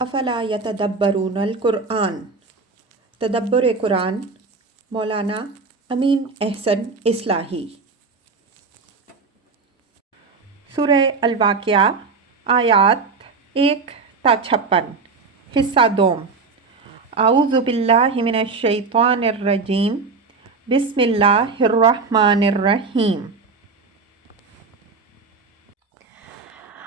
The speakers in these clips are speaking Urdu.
افلا یتدبرون القرآن، تدبر قرآن، مولانا امین احسن اصلاحی۔ سورہ الواقعہ، آیات 1 تا 56، حصہ دوم۔ اعوذ باللہ من الشیطان الرجیم، بسم اللہ الرحمن الرحیم۔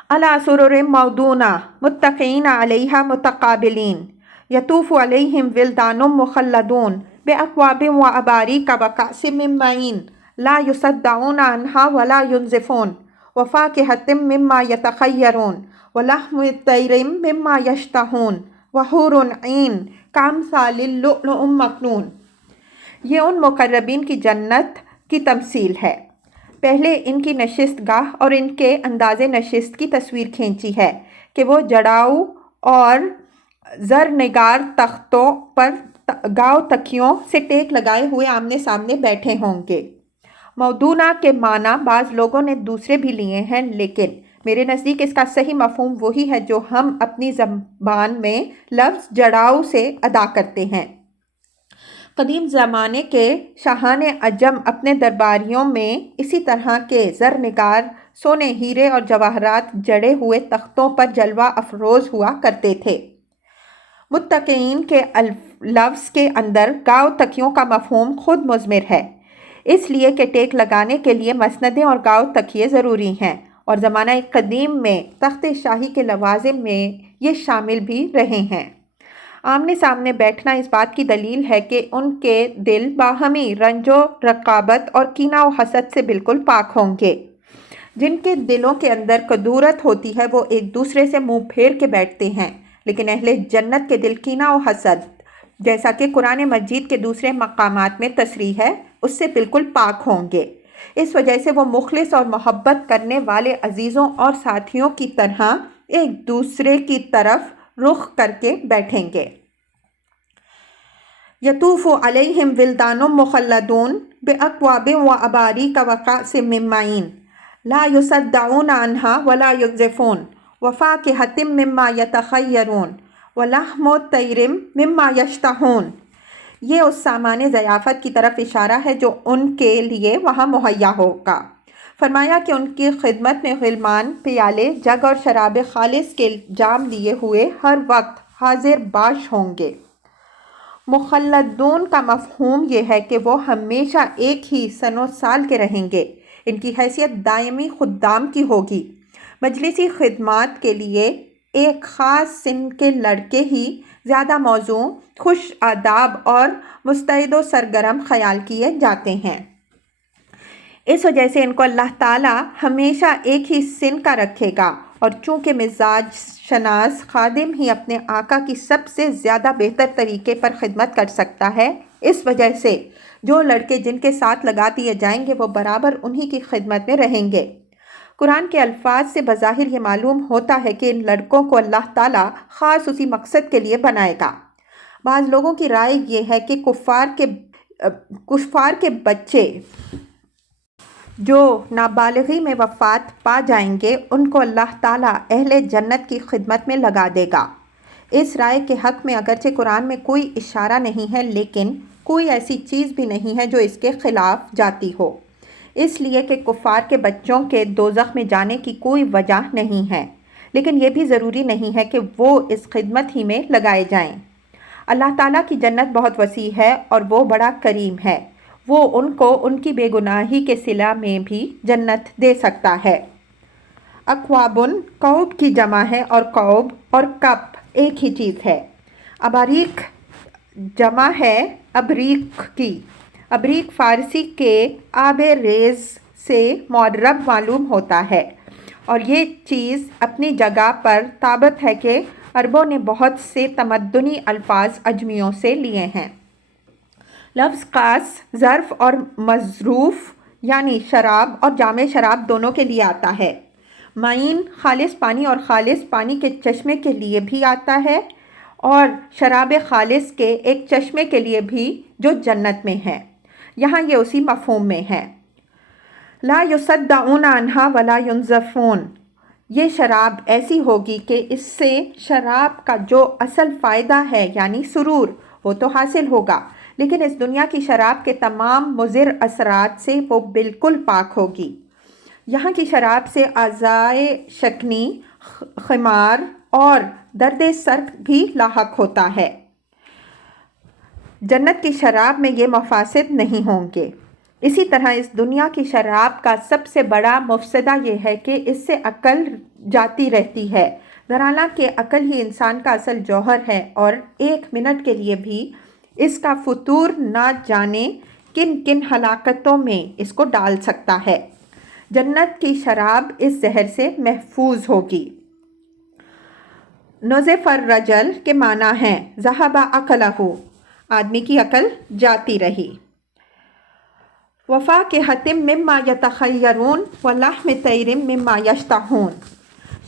علی سرر موضونہ متقین علیہا متقابلین، یطوف علیہم ولدان مخلدون باکواب واباریک وکأس من معین، لا یصدعون عنہا ولا ینزفون، وفاکہۃ مما یتخیرون، ولحم طیر مما یشتہون، وحور عین کامثال اللؤلؤ مکنون۔ یہ ان مقربین کی جنت کی تمثیل ہے۔ پہلے ان کی نشست گاہ اور ان کے انداز نشست کی تصویر کھینچی ہے کہ وہ جڑاؤ اور زرنگار تختوں پر گاؤ تکیوں سے ٹیک لگائے ہوئے آمنے سامنے بیٹھے ہوں گے۔ موضونہ کے معنی بعض لوگوں نے دوسرے بھی لیے ہیں، لیکن میرے نزدیک اس کا صحیح مفہوم وہی ہے جو ہم اپنی زبان میں لفظ جڑاؤ سے ادا کرتے ہیں۔ قدیم زمانے کے شاہان عجم اپنے درباریوں میں اسی طرح کے زرنگار سونے، ہیرے اور جواہرات جڑے ہوئے تختوں پر جلوہ افروز ہوا کرتے تھے۔ متقین کے لفظ کے اندر گاؤ تکیوں کا مفہوم خود مضمر ہے، اس لیے کہ ٹیک لگانے کے لیے مسندیں اور گاؤ تکیے ضروری ہیں، اور زمانہ قدیم میں تخت شاہی کے لوازم میں یہ شامل بھی رہے ہیں۔ آمنے سامنے بیٹھنا اس بات کی دلیل ہے کہ ان کے دل باہمی رنج و رقابت اور کینہ و حسد سے بالکل پاک ہوں گے۔ جن کے دلوں کے اندر کدورت ہوتی ہے وہ ایک دوسرے سے منہ پھیر کے بیٹھتے ہیں، لیکن اہل جنت کے دل کینہ و حسد، جیسا کہ قرآن مجید کے دوسرے مقامات میں تصریح ہے، اس سے بالکل پاک ہوں گے۔ اس وجہ سے وہ مخلص اور محبت کرنے والے عزیزوں اور ساتھیوں کی طرح ایک دوسرے کی طرف رخ کر کے بیٹھیں گے۔ یطوف علیہم ولدان مخلدون باکواب واباریک وکأس من معین، لا یصدعون عنہا ولا ینزفون، وفاکہۃ مما یتخیرون، ولحم طیر مما یشتہون۔ یہ اس سامان ضیافت کی طرف اشارہ ہے جو ان کے لیے وہاں مہیا ہوگا۔ فرمایا کہ ان کی خدمت میں غلمان پیالے، جگ اور شراب خالص کے جام لیے ہوئے ہر وقت حاضر باش ہوں گے۔ مخلدون کا مفہوم یہ ہے کہ وہ ہمیشہ ایک ہی سن و سال کے رہیں گے۔ ان کی حیثیت دائمی خدام کی ہوگی۔ مجلسی خدمات کے لیے ایک خاص سن کے لڑکے ہی زیادہ موزوں، خوش آداب اور مستعد و سرگرم خیال کیے جاتے ہیں۔ اس وجہ سے ان کو اللہ تعالیٰ ہمیشہ ایک ہی سن کا رکھے گا، اور چونکہ مزاج شناس خادم ہی اپنے آقا کی سب سے زیادہ بہتر طریقے پر خدمت کر سکتا ہے، اس وجہ سے جو لڑکے جن کے ساتھ لگا دیے جائیں گے وہ برابر انہی کی خدمت میں رہیں گے۔ قرآن کے الفاظ سے بظاہر یہ معلوم ہوتا ہے کہ ان لڑکوں کو اللہ تعالیٰ خاص اسی مقصد کے لیے بنائے گا۔ بعض لوگوں کی رائے یہ ہے کہ کفار کے بچے جو نابالغی میں وفات پا جائیں گے ان کو اللہ تعالیٰ اہل جنت کی خدمت میں لگا دے گا۔ اس رائے کے حق میں اگرچہ قرآن میں کوئی اشارہ نہیں ہے، لیکن کوئی ایسی چیز بھی نہیں ہے جو اس کے خلاف جاتی ہو، اس لیے کہ کفار کے بچوں کے دوزخ میں جانے کی کوئی وجہ نہیں ہے، لیکن یہ بھی ضروری نہیں ہے کہ وہ اس خدمت ہی میں لگائے جائیں۔ اللہ تعالیٰ کی جنت بہت وسیع ہے اور وہ بڑا کریم ہے، وہ ان کو ان کی بے گناہی کے صلہ میں بھی جنت دے سکتا ہے۔ اکوابن کوب کی جمع ہے اور کوب اور کپ ایک ہی چیز ہے۔ اباریک جمع ہے ابریق کی۔ ابریق فارسی کے آب ریز سے معرب معلوم ہوتا ہے، اور یہ چیز اپنی جگہ پر ثابت ہے کہ عربوں نے بہت سے تمدنی الفاظ عجمیوں سے لیے ہیں۔ لفظ قاص ظرف اور مظروف یعنی شراب اور جامع شراب دونوں کے لیے آتا ہے۔ معین خالص پانی اور خالص پانی کے چشمے کے لیے بھی آتا ہے، اور شراب خالص کے ایک چشمے کے لیے بھی جو جنت میں ہے۔ یہاں یہ اسی مفہوم میں ہے۔ لا یصدعون عنہا ولا ینزفون، یہ شراب ایسی ہوگی کہ اس سے شراب کا جو اصل فائدہ ہے یعنی سرور وہ تو حاصل ہوگا، لیکن اس دنیا کی شراب کے تمام مضر اثرات سے وہ بالکل پاک ہوگی۔ یہاں کی شراب سے اعضائے شکنی، خمار اور درد سر بھی لاحق ہوتا ہے۔ جنت کی شراب میں یہ مفاسد نہیں ہوں گے۔ اسی طرح اس دنیا کی شراب کا سب سے بڑا مفسدہ یہ ہے کہ اس سے عقل جاتی رہتی ہے، درحالانکہ عقل ہی انسان کا اصل جوہر ہے اور ایک منٹ کے لیے بھی اس کا فطور نہ جانے کن کن ہلاکتوں میں اس کو ڈال سکتا ہے۔ جنت کی شراب اس زہر سے محفوظ ہوگی۔ نزف الرجل کے معنی ہیں ذہب عقلہ، آدمی کی عقل جاتی رہی۔ وفاکہۃ مما یتخیرون ولحم طیر مما یشتہون،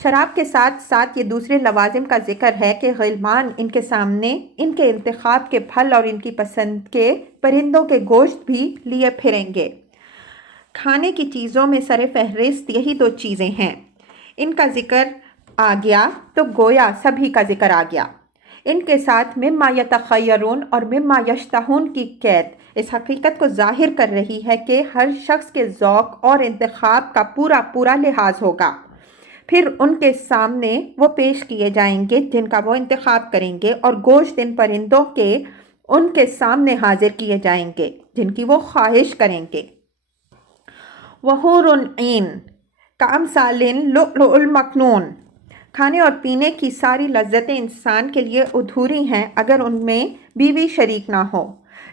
شراب کے ساتھ ساتھ یہ دوسرے لوازم کا ذکر ہے کہ غلمان ان کے سامنے ان کے انتخاب کے پھل اور ان کی پسند کے پرندوں کے گوشت بھی لیے پھریں گے۔ کھانے کی چیزوں میں سر فہرست یہی دو چیزیں ہیں۔ ان کا ذکر آ گیا تو گویا سبھی کا ذکر آ گیا۔ ان کے ساتھ مما یتخیرون اور مما یشتہون کی قید اس حقیقت کو ظاہر کر رہی ہے کہ ہر شخص کے ذوق اور انتخاب کا پورا پورا لحاظ ہوگا۔ پھر ان کے سامنے وہ پیش کیے جائیں گے جن کا وہ انتخاب کریں گے، اور گوشت ان پرندوں کے ان کے سامنے حاضر کیے جائیں گے جن کی وہ خواہش کریں گے۔ وحور عین کامثال اللؤلؤ المکنون، کھانے اور پینے کی ساری لذتیں انسان کے لیے ادھوری ہیں اگر ان میں بیوی شریک نہ ہو،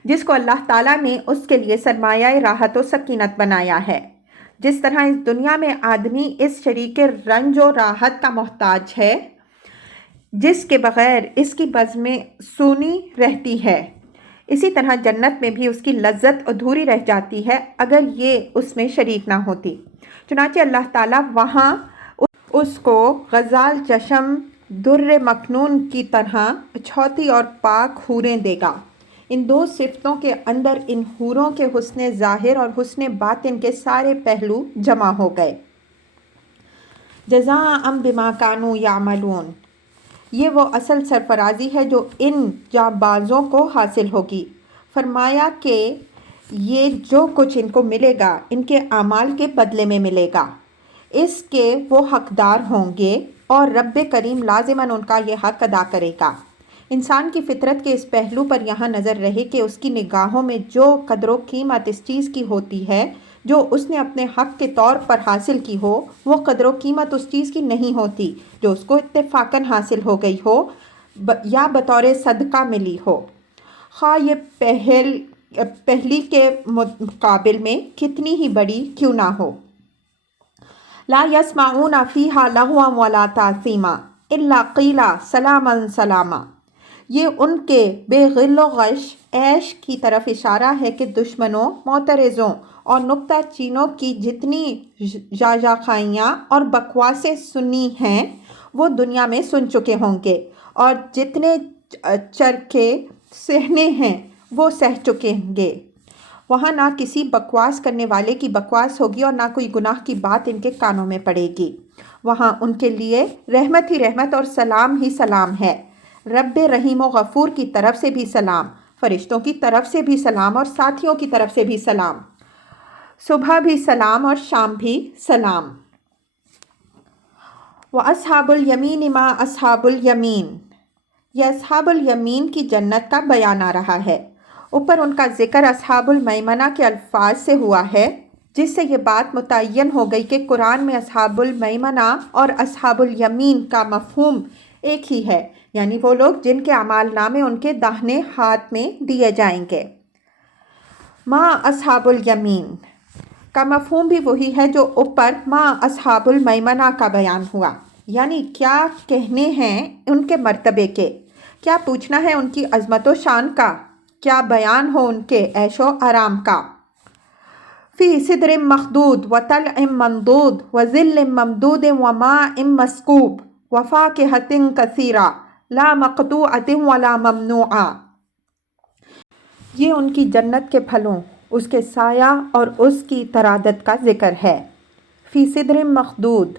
جس کو اللہ تعالیٰ نے اس کے لیے سرمایہ راحت و سکینت بنایا ہے۔ جس طرح اس دنیا میں آدمی اس شریک رنج و راحت کا محتاج ہے جس کے بغیر اس کی بزمیں سونی رہتی ہے، اسی طرح جنت میں بھی اس کی لذت ادھوری رہ جاتی ہے اگر یہ اس میں شریک نہ ہوتی۔ چنانچہ اللہ تعالیٰ وہاں اس کو غزال چشم در مکنون کی طرح اچھوتی اور پاک حوریں دے گا۔ ان دو صفتوں کے اندر ان حوروں کے حسن ظاہر اور حسن باطن کے سارے پہلو جمع ہو گئے۔ جزاء بما کانوا یعملون، یہ وہ اصل سرفرازی ہے جو ان جانبازوں کو حاصل ہوگی۔ فرمایا کہ یہ جو کچھ ان کو ملے گا ان کے اعمال کے بدلے میں ملے گا، اس کے وہ حقدار ہوں گے اور رب کریم لازماً ان کا یہ حق ادا کرے گا۔ انسان کی فطرت کے اس پہلو پر یہاں نظر رہے کہ اس کی نگاہوں میں جو قدر و قیمت اس چیز کی ہوتی ہے جو اس نے اپنے حق کے طور پر حاصل کی ہو، وہ قدر و قیمت اس چیز کی نہیں ہوتی جو اس کو اتفاقاً حاصل ہو گئی ہو یا بطور صدقہ ملی ہو، خواہ یہ پہلی کے مقابل میں کتنی ہی بڑی کیوں نہ ہو۔ لا يسمعون فيها لغوا ولا تاثیما الا قیلا سلاما سلاما، یہ ان کے بے غل و غش عیش کی طرف اشارہ ہے کہ دشمنوں، معترضوں اور نکتہ چینوں کی جتنی جاجاخائیاں اور بکواسیں سنی ہیں وہ دنیا میں سن چکے ہوں گے، اور جتنے چرکے سہنے ہیں وہ سہ چکے گے۔ وہاں نہ کسی بکواس کرنے والے کی بکواس ہوگی اور نہ کوئی گناہ کی بات ان کے کانوں میں پڑے گی۔ وہاں ان کے لیے رحمت ہی رحمت اور سلام ہی سلام ہے۔ رب رحیم و غفور کی طرف سے بھی سلام، فرشتوں کی طرف سے بھی سلام اور ساتھیوں کی طرف سے بھی سلام، صبح بھی سلام اور شام بھی سلام۔ وَأَصْحَابُ الْيَمِينِ مَا أَصْحَابُ الْيَمِينِ، یہ اصحاب الیمین کی جنت کا بیان آ رہا ہے۔ اوپر ان کا ذکر اصحاب المیمنہ کے الفاظ سے ہوا ہے، جس سے یہ بات متعین ہو گئی کہ قرآن میں اصحاب المیمنہ اور اصحاب الیمین کا مفہوم ایک ہی ہے، یعنی وہ لوگ جن کے اعمال نامے ان کے داہنے ہاتھ میں دیے جائیں گے۔ ما اصحاب الیمین کا مفہوم بھی وہی ہے جو اوپر ما اصحاب المیمنہ کا بیان ہوا، یعنی کیا کہنے ہیں ان کے مرتبے کے، کیا پوچھنا ہے ان کی عظمت و شان کا، کیا بیان ہو ان کے عیش و آرام کا۔ فی صدر مخدود وطلع منضود وظل ممدود وماء مسکوب وفاکہۃ کثیرہ لا مقطوعۃ ولا ممنوعہ، یہ ان کی جنت کے پھلوں، اس کے سایہ اور اس کی ترادت کا ذکر ہے۔ فی صدر مخدود،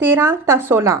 13 ta 16।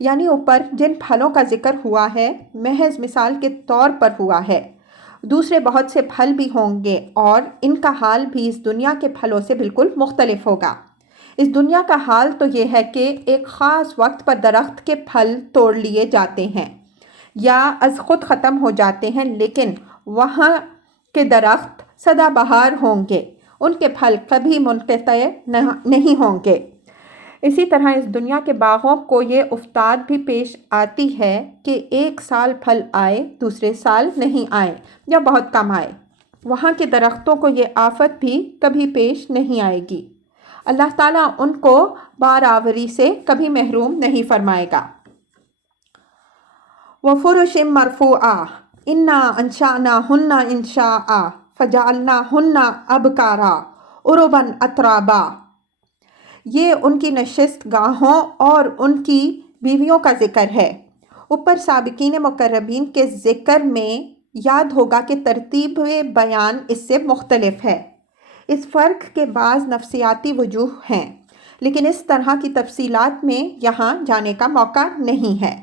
یعنی اوپر جن پھلوں کا ذکر ہوا ہے محض مثال کے طور پر ہوا ہے، دوسرے بہت سے پھل بھی ہوں گے اور ان کا حال بھی اس دنیا کے پھلوں سے بالکل مختلف ہوگا۔ اس دنیا کا حال تو یہ ہے کہ ایک خاص وقت پر درخت کے پھل توڑ لیے جاتے ہیں یا از خود ختم ہو جاتے ہیں، لیکن وہاں کے درخت سدا بہار ہوں گے، ان کے پھل کبھی منقطع نہیں ہوں گے۔ اسی طرح اس دنیا کے باغوں کو یہ افتاد بھی پیش آتی ہے کہ ایک سال پھل آئے، دوسرے سال نہیں آئے یا بہت کم آئے۔ وہاں کے درختوں کو یہ آفت بھی کبھی پیش نہیں آئے گی۔ اللہ تعالیٰ ان کو بارآوری سے کبھی محروم نہیں فرمائے گا۔ وَفُرُشٍ مَّرْفُوعَةٍ إِنَّا أَنشَأْنَاهُنَّ إِنشَاءً فَجَعَلْنَاهُنَّ أَبْكَارًا عُرُبًا أَتْرَابًا۔ یہ ان کی نشست گاہوں اور ان کی بیویوں کا ذکر ہے۔ اوپر سابقین مقربین کے ذکر میں یاد ہوگا کہ ترتیب بیان اس سے مختلف ہے۔ اس فرق کے بعض نفسیاتی وجوہ ہیں، لیکن اس طرح کی تفصیلات میں یہاں جانے کا موقع نہیں ہے۔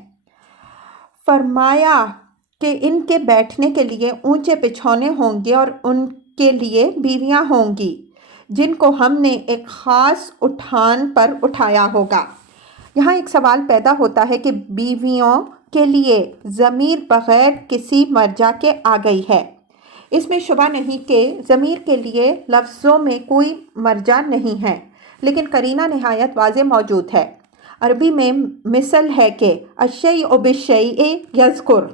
فرمایا کہ ان کے بیٹھنے کے لیے اونچے بچھونے ہوں گے اور ان کے لیے بیویاں ہوں گی جن کو ہم نے ایک خاص اٹھان پر اٹھایا ہوگا۔ یہاں ایک سوال پیدا ہوتا ہے کہ بیویوں کے لیے ضمیر بغیر کسی مرجع کے آ گئی ہے۔ اس میں شبہ نہیں کہ ضمیر کے لیے لفظوں میں کوئی مرجع نہیں ہے، لیکن قرینہ نہایت واضح موجود ہے۔ عربی میں مثل ہے کہ الشیء بالشیء یذکر،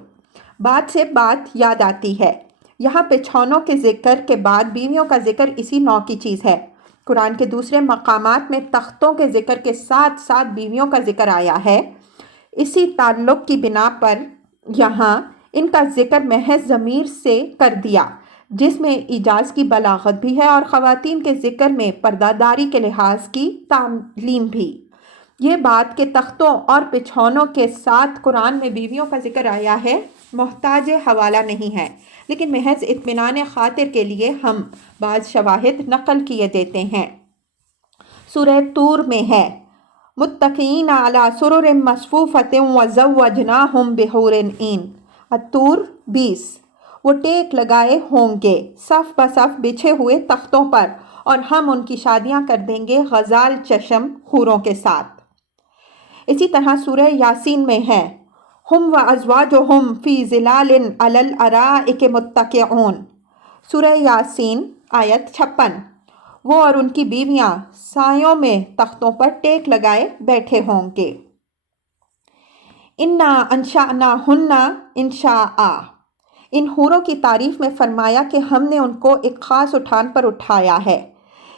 بات سے بات یاد آتی ہے۔ یہاں بچھونوں کے ذکر کے بعد بیویوں کا ذکر اسی نوع کی چیز ہے۔ قرآن کے دوسرے مقامات میں تختوں کے ذکر کے ساتھ ساتھ بیویوں کا ذکر آیا ہے۔ اسی تعلق کی بنا پر یہاں ان کا ذکر محض ضمیر سے کر دیا، جس میں ایجاز کی بلاغت بھی ہے اور خواتین کے ذکر میں پردہ داری کے لحاظ کی تعلیم بھی۔ یہ بات کہ تختوں اور بچھونوں کے ساتھ قرآن میں بیویوں کا ذکر آیا ہے محتاج حوالہ نہیں ہے، لیکن محض اطمینان خاطر کے لیے ہم بعض شواہد نقل کیے دیتے ہیں۔ سورہ طور میں ہے متکئین علی سرر مصفوفۃ وزوجناہم بحور عین، الطور 20۔ وہ ٹیک لگائے ہوں گے صف بصف بچھے ہوئے تختوں پر اور ہم ان کی شادیاں کر دیں گے غزال چشم حوروں کے ساتھ۔ اسی طرح سورہ یاسین میں ہے ہم وازواجہم فی ظلال علی الارائک متکئون، سورہ یاسین آیت 56۔ وہ اور ان کی بیویاں سایوں میں تختوں پر ٹیک لگائے بیٹھے ہوں گے۔ انا انشأناہن انشاء، ان حوروں کی تعریف میں فرمایا کہ ہم نے ان کو ایک خاص اٹھان پر اٹھایا ہے۔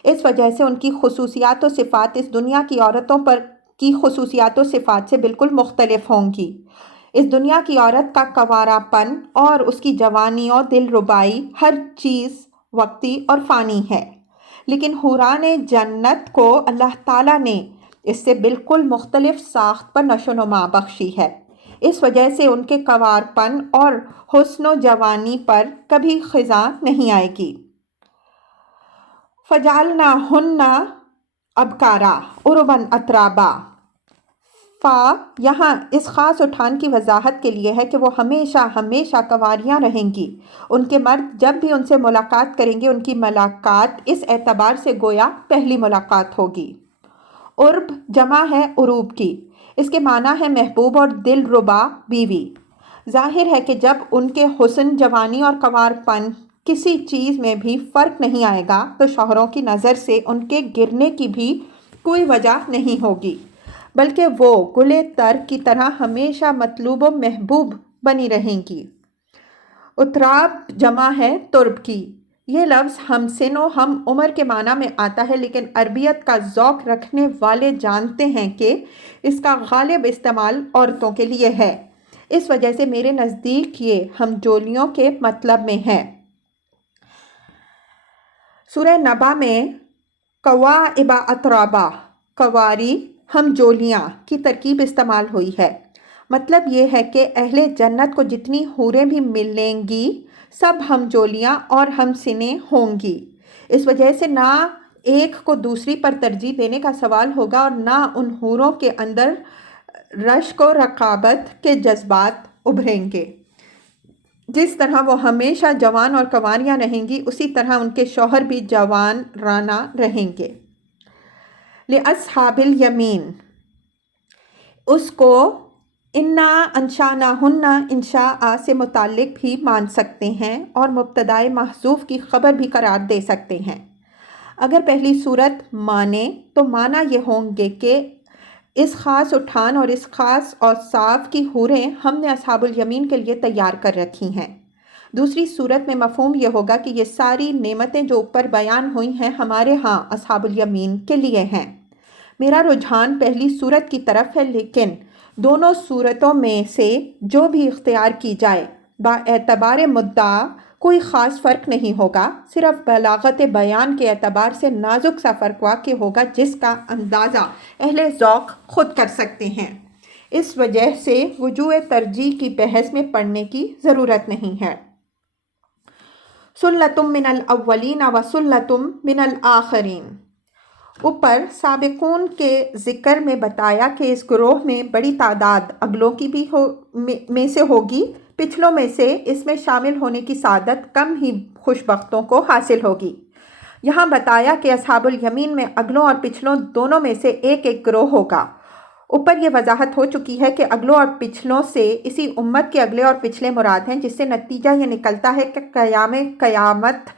اس وجہ سے ان کی خصوصیات و صفات اس دنیا کی عورتوں پر کی خصوصیات و صفات سے بالکل مختلف ہوں گی۔ اس دنیا کی عورت کا کنوارا پن اور اس کی جوانی اور دل ربائی ہر چیز وقتی اور فانی ہے، لیکن حوران جنت کو اللہ تعالیٰ نے اس سے بالکل مختلف ساخت پر نشو و نما بخشی ہے۔ اس وجہ سے ان کے کنوار پن اور حسن و جوانی پر کبھی خزاں نہیں آئے گی۔ فَجَعَلْنَاهُنَّ أَبْكَارًا عُرُبًا أَتْرَابًا، یہاں اس خاص اٹھان کی وضاحت کے لیے ہے کہ وہ ہمیشہ ہمیشہ کنواریاں رہیں گی۔ ان کے مرد جب بھی ان سے ملاقات کریں گے ان کی ملاقات اس اعتبار سے گویا پہلی ملاقات ہوگی۔ عرب جمع ہے عروب کی، اس کے معنی ہے محبوب اور دل ربا بیوی۔ ظاہر ہے کہ جب ان کے حسن، جوانی اور کنوار پن کسی چیز میں بھی فرق نہیں آئے گا تو شوہروں کی نظر سے ان کے گرنے کی بھی کوئی وجہ نہیں ہوگی، بلکہ وہ گلے تر کی طرح ہمیشہ مطلوب و محبوب بنی رہیں گی۔ اتراب جمع ہے ترب کی۔ یہ لفظ ہم سن و ہم عمر کے معنی میں آتا ہے، لیکن عربیت کا ذوق رکھنے والے جانتے ہیں کہ اس کا غالب استعمال عورتوں کے لیے ہے، اس وجہ سے میرے نزدیک یہ ہم جولیوں کے مطلب میں ہے۔ سورہ نبا میں کواعب اترابا، کواری ہم جولیاں کی ترکیب استعمال ہوئی ہے۔ مطلب یہ ہے کہ اہل جنت کو جتنی حوریں بھی ملیں گی سب ہم جولیاں اور ہم سنیں ہوں گی۔ اس وجہ سے نہ ایک کو دوسری پر ترجیح دینے کا سوال ہوگا اور نہ ان حوروں کے اندر رشک و رقابت کے جذبات ابھریں گے۔ جس طرح وہ ہمیشہ جوان اور کنواریاں رہیں گی، اسی طرح ان کے شوہر بھی جوان رانہ رہیں گے۔ لِأَصْحَابِ الْيَمِينِ، اس کو اِنَّا أَنشَأْنَاهُنَّ انشاء سے متعلق بھی مان سکتے ہیں اور مبتدائے محذوف کی خبر بھی قرار دے سکتے ہیں۔ اگر پہلی صورت مانے تو معنی یہ ہوں گے کہ اس خاص اٹھان اور اس خاص اوصاف کی حوریں ہم نے اصحاب الیمین کے لیے تیار کر رکھی ہیں۔ دوسری صورت میں مفہوم یہ ہوگا کہ یہ ساری نعمتیں جو اوپر بیان ہوئی ہیں ہمارے ہاں اصحاب الیمین کے لیے ہیں۔ میرا رجحان پہلی صورت کی طرف ہے، لیکن دونوں صورتوں میں سے جو بھی اختیار کی جائے با اعتبار مدعا کوئی خاص فرق نہیں ہوگا، صرف بلاغت بیان کے اعتبار سے نازک سا فرق واقع ہوگا جس کا اندازہ اہل ذوق خود کر سکتے ہیں۔ اس وجہ سے وجوہ ترجیح کی بحث میں پڑھنے کی ضرورت نہیں ہے۔ سلۃ من الاولین و سلۃ من الآخرین، اوپر سابقون کے ذکر میں بتایا کہ اس گروہ میں بڑی تعداد اگلوں کی بھی میں سے ہوگی، پچھلوں میں سے اس میں شامل ہونے کی سعادت کم ہی خوش بختوں کو حاصل ہوگی۔ یہاں بتایا کہ اصحاب الیمین میں اگلوں اور پچھلوں دونوں میں سے ایک ایک گروہ ہوگا۔ اوپر یہ وضاحت ہو چکی ہے کہ اگلوں اور پچھلوں سے اسی امت کے اگلے اور پچھلے مراد ہیں، جس سے نتیجہ یہ نکلتا ہے کہ قیامت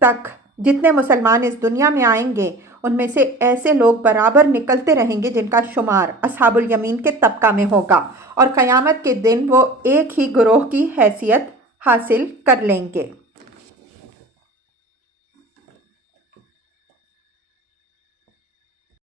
تک جتنے مسلمان اس دنیا میں آئیں گے ان میں سے ایسے لوگ برابر نکلتے رہیں گے جن کا شمار اصحاب الیمین کے طبقہ میں ہوگا، اور قیامت کے دن وہ ایک ہی گروہ کی حیثیت حاصل کر لیں گے۔